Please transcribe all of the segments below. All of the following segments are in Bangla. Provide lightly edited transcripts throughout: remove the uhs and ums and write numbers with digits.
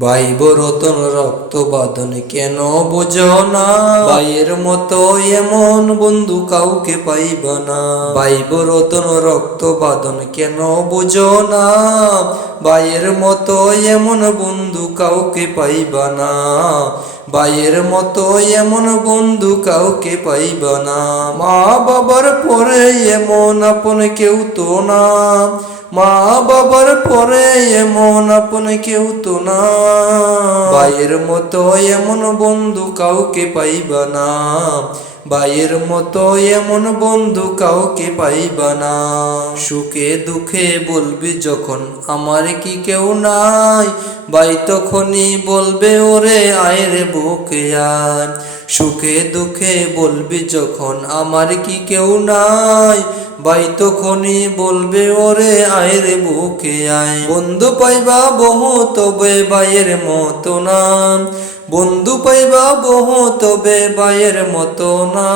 ভাইব রতন রক্ত বাঁধন কেন বোঝো না? ভাইয়ের মতো এমন বন্ধু কাউকে পাইবা না। ভাইব রতন রক্ত বাঁধন কেন বোঝো না? ভাইয়ের মতো এমন বন্ধু কাউকে পাইবা না। ভাইয়ের মতো এমন বন্ধু কাউকে পাইবা না। মা বাবার পরে এমন আপন কেউ তো না। মা বাবার পরে এমন আপন কেউ তো না। ভাইয়ের মতো এমন বন্ধু কাউকে পাইবা না। ভাইয়ের মতো এমন বন্ধু কাউকে পাইবা না। সুখে দুঃখে বলবি যখন আমার কি কেউ নাই, ভাই তখনই বলবে ওরে আয় রে বুকে আয়। সুখে দুঃখে বলবি যখন আমার কি কেউ নাই, ভাই তখনই বলবে ওরে আয় রে বুকে আয়। বন্ধু পাইবা বহু তবে ভাইয়ের মতো না। বন্ধু পাইবা বহু তবে ভাইয়ের মতো না।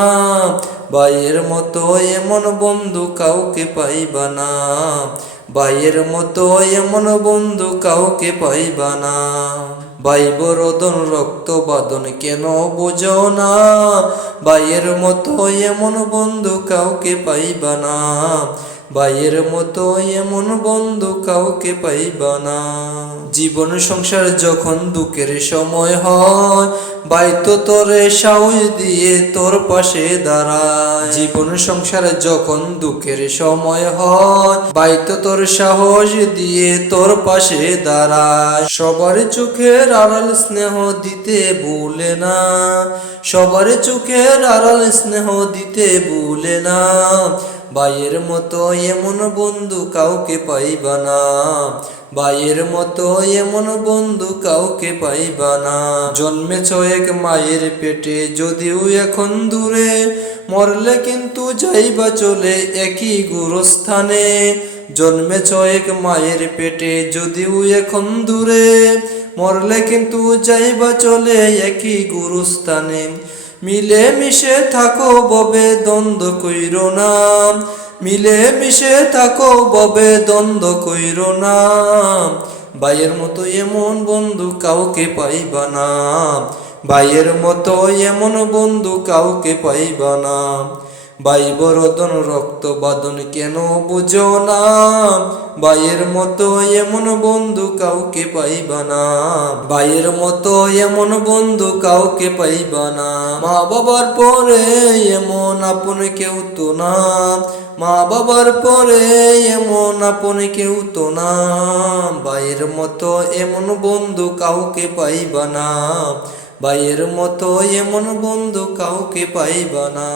ভাইয়ের মতো এমন বন্ধু কাউকে পাইবা না। ভাইয়ের মতো এমন বন্ধু কাউকে পাইবা না। ভাইব রতন রক্ত বাঁধন কেন বোঝো না? ভাইয়ের মতো এমন বন্ধু কাউকে পাইবা না। ভাইয়ের মতো এমন বন্ধু কাউকে পাইবা না। জীবন সংসার যখন দুঃখের সময় হয়, ভাই তো তোরে সাহস দিয়ে তোর পাশে দাঁড়ায়। জীবন সংসার যখন দুঃখের সময় হয়, ভাই তো তোর সাহস দিয়ে তোর পাশে দাঁড়ায়। সবার চোখের আড়াল স্নেহ দিতে ভুলে না। সবার চোখের আড়াল স্নেহ দিতে ভুলে না। ভাইয়ের মতো এমন বন্ধু কাউকে পাইবা না। ভাইয়ের মতো এমন বন্ধু কাউকে পাইবা না। জন্মেছ এক মায়ের পেটে যদিও এখন দূরে, মরলে কিন্তু যাইবা চলে একই গুরুস্থানে। জন্মেছ এক মায়ের পেটে যদিও এখন দূরে, মরলে কিন্তু যাইবা চলে একই গুরুস্থানে। মিলে মিশে থাকো ববে দ্বন্দ্ব কইরো না। মিলে মিশে থাকো ববে দ্বন্দ্ব কইরো না। ভাইয়ের মতো এমন বন্ধু কাউকে পাইবা না। ভাইয়ের মতো এমন বন্ধু কাউকে পাইবা না। ভাইব রতন রক্ত বাঁধন কেন বুঝো না? ভাইয়ের মতো এমন বন্ধু কাউকে পাইবা না। ভাইয়ের মতো এমন বন্ধু কাউকে পাইবা না। মা বাবার পরে এমন আপন কেউ তো না। মা বাবার পরে এমন আপন কেউ তো না। ভাইয়ের মতো এমন বন্ধু কাউকে পাইবা না। ভাইয়ের মতো এমন বন্ধু কাউকে পাইবা না।